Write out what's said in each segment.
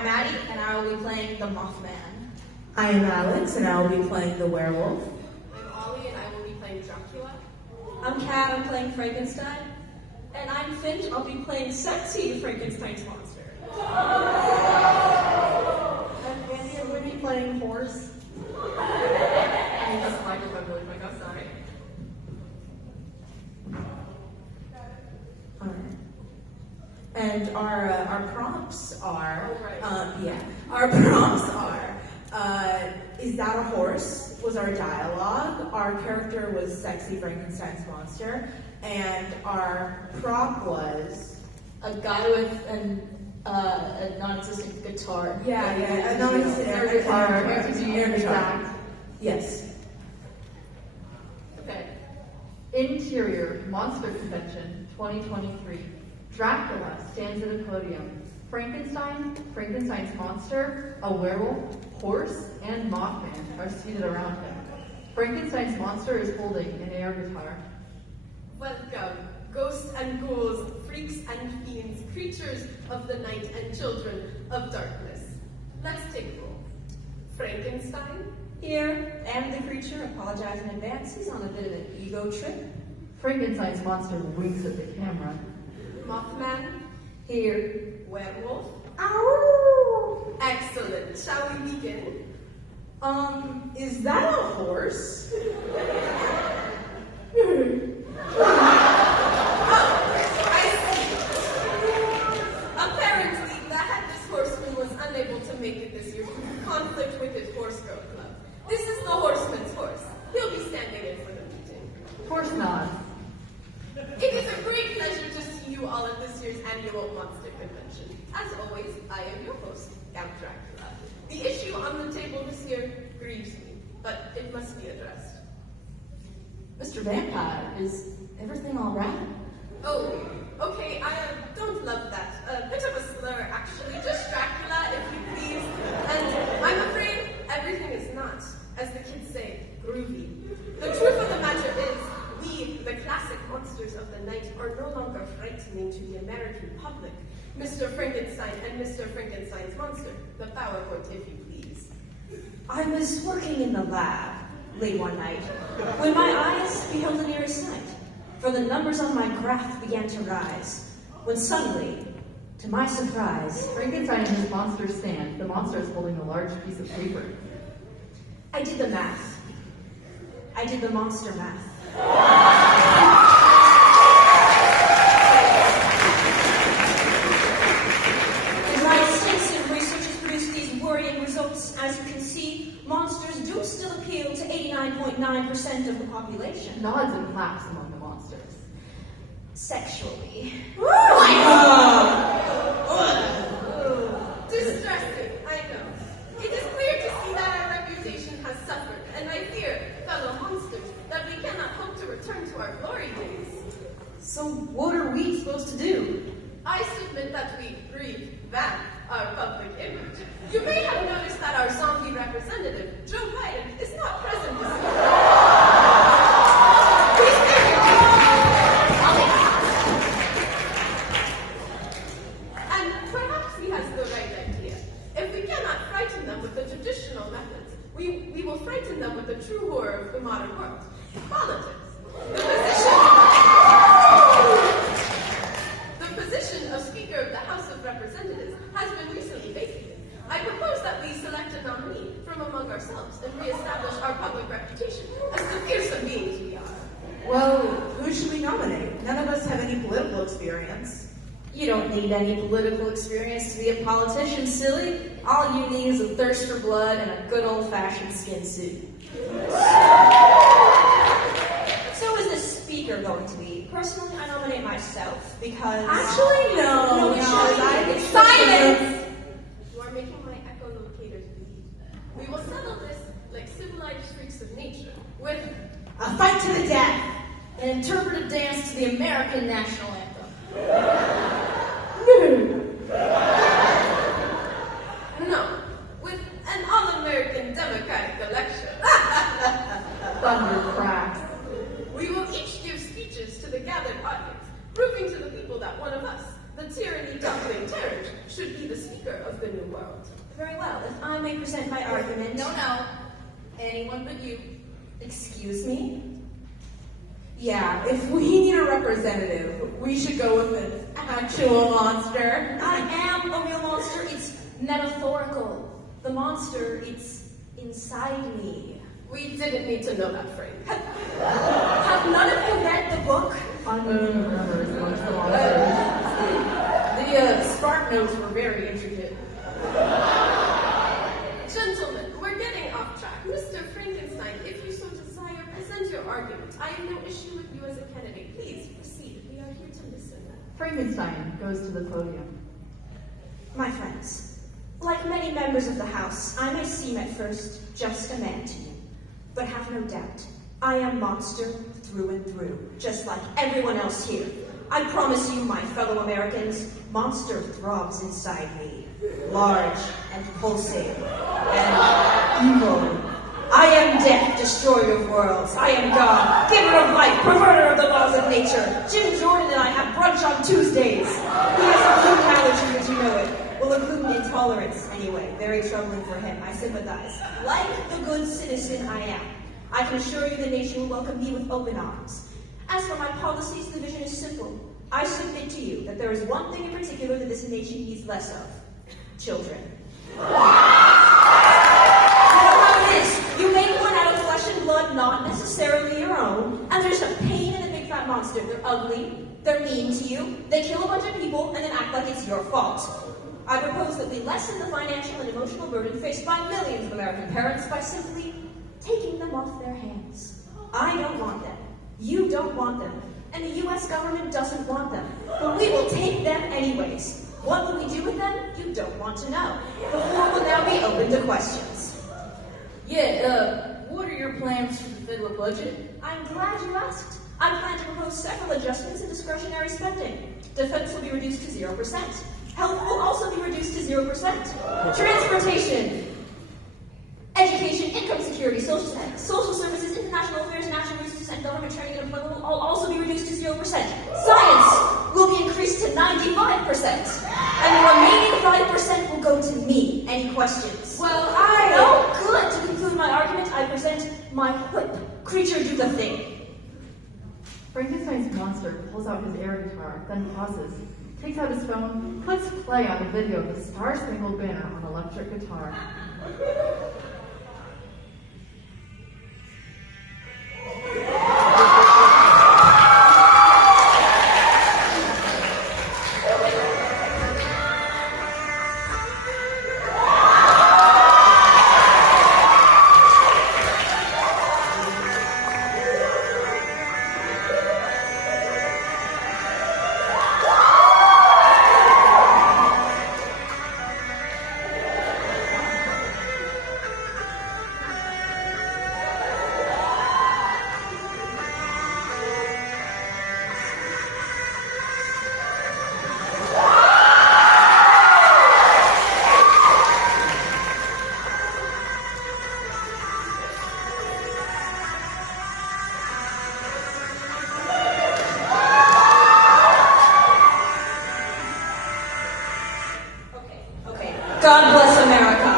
I'm Maddie, and I will be playing the Mothman. I am Alex, and I will be playing the werewolf. I'm Ollie, and I will be playing Dracula. I'm Kat, I'm playing Frankenstein. And I'm Finch, I'll be playing Sexy Frankenstein's monster. I'm Andy, I'm going to be playing horse. And that's Michael, if I'm really quick, I'm sorry. Alright. And our prompts are, our prompts are, is that a horse? Was our dialogue. Our character was Sexy Frankenstein's monster. And our prop was A guy with a non-existent guitar. a non-existent air guitar. Air guitar. Yes. Okay. Interior Monster Convention 2023. Dracula stands at a podium. Frankenstein's monster, a werewolf, horse, and Mothman are seated around him. Frankenstein's monster is holding an air guitar. Welcome, ghosts and ghouls, freaks and fiends, creatures of the night and children of darkness. Let's take roll. Frankenstein? Here, and the creature, apologize in advance, he's on a bit of an ego trip. Frankenstein's monster winks at the camera. Mothman? Here. Werewolf? Ow! Excellent. Shall we begin? Is that a horse? I see. Apparently, the headless horseman was unable to make it this year due to conflict with his horse girl club. This is the horseman's horse. He'll be standing in for the meeting. Horse nods. It is a great pleasure to see you all at this year's annual Monster Convention. As always, I am your host, Count Dracula. The issue on the table this year grieves me, but it must be addressed. Mr. Vampire, is everything all right? Oh, okay, I don't love that. A bit of a slur, actually. Just Dracula, if you please. And I'm afraid everything is not, as the kids say, groovy. The truth of the matter is, we, the classic monsters of the night, are no longer frightening to the American public. Mr. Frankenstein and Mr. Frankenstein's monster. The PowerPoint, if you please. I was working in the lab late one night when my eyes beheld an eerie sight, for the numbers on my graph began to rise, when suddenly, to my surprise, Frankenstein and his monster stand. The monster is holding a large piece of paper. I did the math. I did the monster math. And my extensive research has produced these worrying results. As you can see, monsters do still appeal to 89.9% of the population. Nods and claps among the monsters. Sexually. Distressing, I know. It is clear to see that our reputation has suffered, and I fear, fellow monsters, that we cannot hope to return to our glory days. So what are we supposed to do? I submit that we revamp our public image. You may have noticed that our zombie representative, Joe Biden, is not present this year. And perhaps he has the right idea. If we cannot frighten them with the traditional methods, we will frighten them with the true horror of the modern world. Politics. The position of Speaker of the House of Representatives has been recently vacated. I propose that we select a nominee from among ourselves and reestablish our public reputation as the fearsome beings we are. Well, who should we nominate? None of us have any political experience. You don't need any political experience to be a politician, silly. All you need is a thirst for blood and a good old-fashioned skin suit. So is the speaker going to be? Personally, I nominate myself because... Actually, no. It's silence! You are making my echolocators bleed. We will settle this like civilized freaks of nature with A fight to the death. An interpretive dance to the American national anthem. no, with an all-American Democratic election. Thunder cracks. We will each give speeches to the gathered audience, proving to the people that one of us, the tyranny-toppling terror, should be the speaker of the new world. present my argument. No. Anyone but you. Excuse me? Yeah, if we need a representative, we should go with an actual monster. I am a real monster. It's metaphorical. The monster, it's inside me. We didn't need to know that, Frank. Have none of you read the book? Unnamed members amongst the monsters. The Spark notes were very intricate. Gentlemen, we're getting off track. Mr. Frankenstein, if you so desire, present your argument. I have no issue with you as a candidate. Please proceed. We are here to listen. Frankenstein goes to the podium. My friends, like many members of the House, I may seem at first just a man to you. But have no doubt, I am monster through and through, just like everyone else here. I promise you, my fellow Americans, monster throbs inside me, large and pulsing and evil. I am death, destroyer of worlds. I am God, giver of life, perverter of the laws of nature. Jim Jordan and I have brunch on Tuesdays. He has a gluten allergy, as you know it. Well, a gluten intolerance, anyway. Very troubling for him. I sympathize. Like the good citizen I am, I can assure you the nation will welcome me with open arms. As for my policies, the vision is simple. I submit to you that there is one thing in particular that this nation needs less of. Children. You know how it is. You make one out of flesh and blood, not necessarily your own, and there's a pain in the big fat monster. They're ugly, they're mean to you, they kill a bunch of people, and then act like it's your fault. I propose that we lessen the financial and emotional burden faced by millions of American parents by simply taking them off their hands. I don't want them. You don't want them. And the U.S. government doesn't want them. But we will take them anyways. What will we do with them? You don't want to know. The floor will now be open to questions. Yeah, what are your plans for the federal budget? I'm glad you asked. I plan to propose several adjustments in discretionary spending. Defense will be reduced to 0%. Health will also be reduced to 0%. Transportation, education, income security, social services, international affairs, natural resources, and government training and employment will all also be reduced to 0%. Science will be increased to 95%. And the remaining 5% will go to me. Any questions? Good. To conclude my argument, I present my whip. Creature, do the thing. Frankenstein's monster pulls out his air guitar, then pauses, takes out his phone, clicks play on a video of the Star-Spangled Banner on electric guitar. God bless America.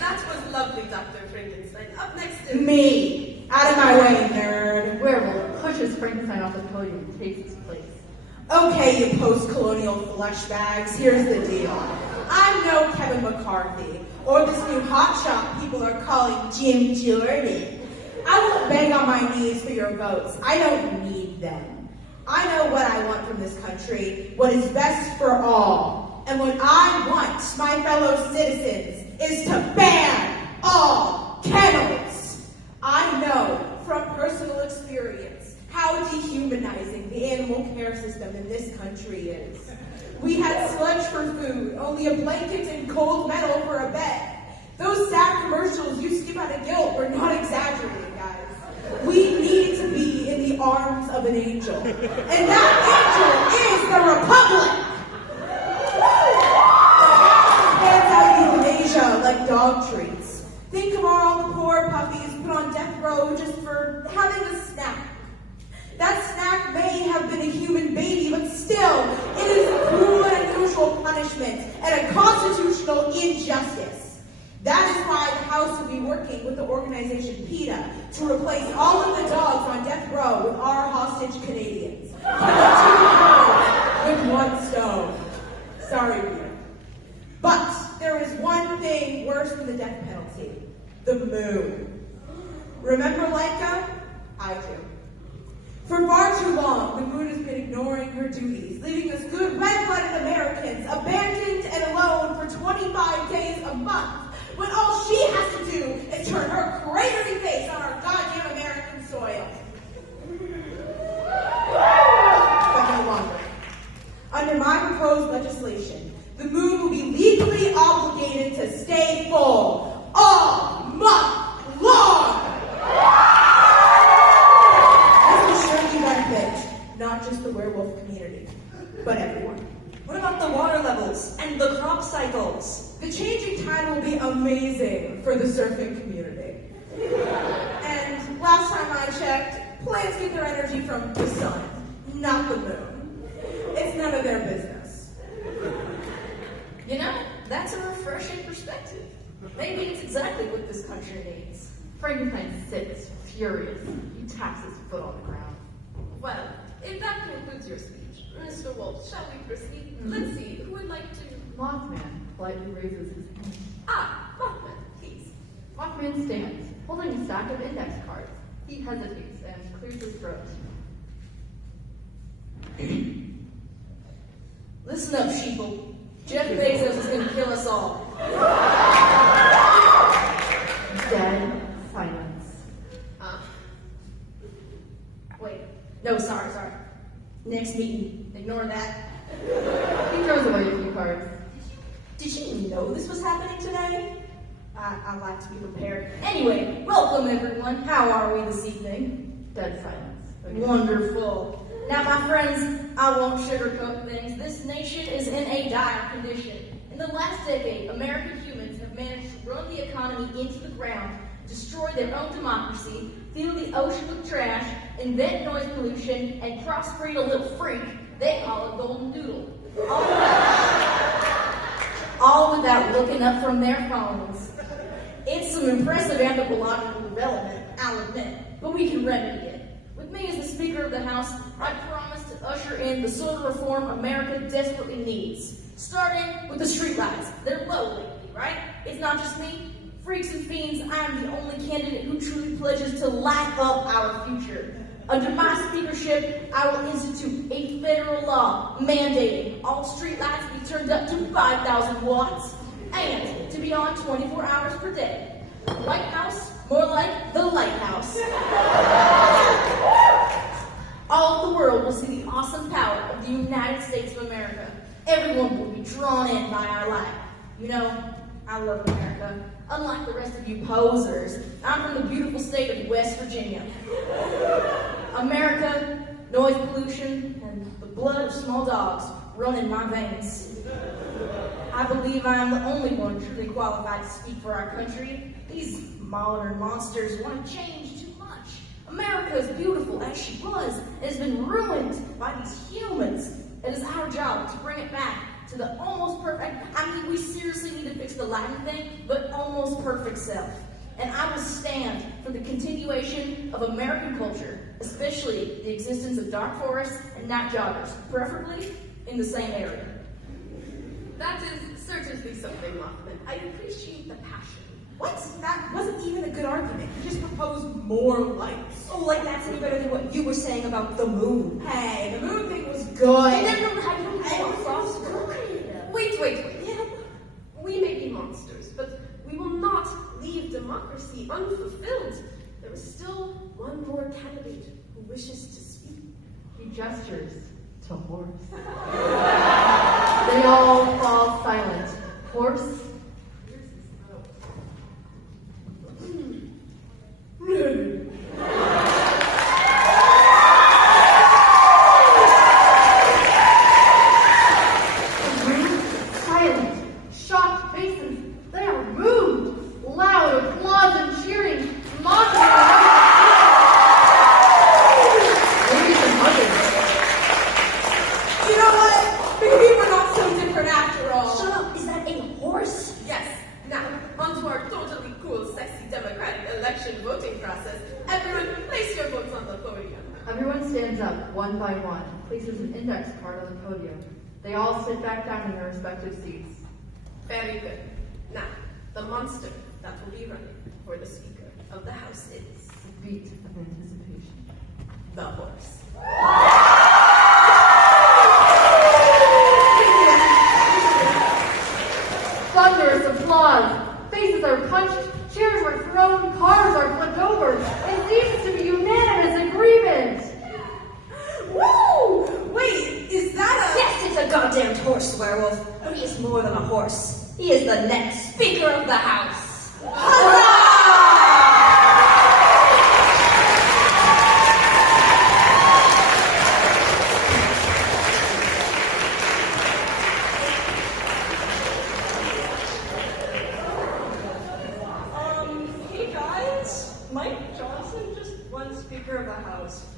That was lovely, Dr. Frankenstein. Up next is... Me. Out of my way, nerd. Werewolf pushes Frankenstein off the podium and takes his place. Okay, you post-colonial flesh bags, here's the deal. I'm no Kevin McCarthy, or this new hotshot people are calling Jim Jordan. I won't beg on my knees for your votes. I don't need them. I know what I want from this country, what is best for all. And what I want, my fellow citizens, is to ban all kennels. I know from personal experience how dehumanizing the animal care system in this country is. We had sludge for food, only a blanket and cold metal for a bed. Those sad commercials you skip out of guilt were not exaggerating, guys. We need to be in the arms of an angel. And that angel is the Republic! Hands out euthanasia like dog treats. Think of all the poor puppies put on death row just for having a snack. That snack may have been a human baby, but still, it is punishment and a constitutional injustice. That is why the House will be working with the organization PETA to replace all of the dogs on death row with our hostage Canadians. Kill 2 birds with 1 stone. Sorry, PETA. But there is one thing worse than the death penalty: the moon. Remember Laika? I do. For far too long, the moon has been ignoring her duties, leaving us good red-blooded Americans abandoned and alone for 25 days a month, when all she has to do is turn her cratery face on our goddamn American soil. But no longer. Under my proposed legislation, the moon will be legally obligated to stay full all month long. This will surely benefit not just the werewolf community, but everyone. What about the water levels and the crop cycles? The changing tide will be amazing for the surfing community. And last time I checked, plants get their energy from the sun, not the moon. It's none of their business. You know, that's a refreshing perspective. Maybe it's exactly what this country needs. Frankenstein sits furious. He taps his foot on the ground. Well, if that concludes your speech, Mr. Wolf, shall we proceed? Let's see, who would like to... Mothman politely raises his hand. Ah, Mothman, please. Mothman stands, holding a stack of index cards. He hesitates and clears his throat. Listen up, sheeple. Jeff Bezos is going to kill us all. Dead silence. Wait. No, sorry. Next meeting. Ignore that. He throws away a few cards. Did you know this was happening today? I like to be prepared. Anyway, welcome everyone. How are we this evening? Dead silence. Again. Wonderful. Now, my friends, I won't sugarcoat things. This nation is in a dire condition. In the last decade, American humans have managed to run the economy into the ground, destroy their own democracy, fill the ocean with trash, invent noise pollution, and crossbreed a little freak they call a golden doodle. All without looking up from their phones. It's some impressive anthropological development, I'll admit, but we can remedy it. With me as the Speaker of the House, I promise to usher in the sort of reform America desperately needs. Starting with the streetlights. They're low lately, right? It's not just me. Freaks and fiends, I'm the only candidate who truly pledges to light up our future. Under my speakership, I will institute a federal law mandating all streetlights be turned up to 5,000 watts and to be on 24 hours per day. White House, more like the lighthouse. All of the world will see the awesome power of the United States of America. Everyone will be drawn in by our light. You know, I love America. Unlike the rest of you posers, I'm from the beautiful state of West Virginia. America, noise pollution, and the blood of small dogs run in my veins. I believe I am the only one truly qualified to speak for our country. These modern monsters want to change too much. America is beautiful as she was. It has been ruined by these humans. It is our job to bring it back to the almost perfect, we seriously need to fix the Latin thing, but almost perfect self. And I will stand for the continuation of American culture, especially the existence of dark forests and night joggers, preferably in the same area. That is certainly something, Mothman. I appreciate the passion. What? That wasn't even a good argument. You just proposed more lights. Oh, like that's any better than what you were saying about the moon. Hey, the moon thing was good. Wait. Yeah, we may be monsters, but we will not leave democracy unfulfilled. There is still one more candidate who wishes to speak. He gestures to Horse. They all fall silent. Horse. Silent, shocked faces. They are moved. Loud applause and cheering. Mocking. Ladies and mothers. You know what? Maybe we're not so different after all. stands up one by one and places an index card on the podium. They all sit back down in their respective seats. Very good. Now, the monster that will be running for the Speaker of the House is A beat of anticipation. the horse. Thunderous applause. Faces are punched, chairs are thrown, cars are flipped over. It seems to be unanimous agreement. Woo! Wait, is that Yes, it's a goddamned horse, werewolf. But he is more than a horse. He is the next Speaker of the House. Hey guys, Mike Johnson just won Speaker of the House.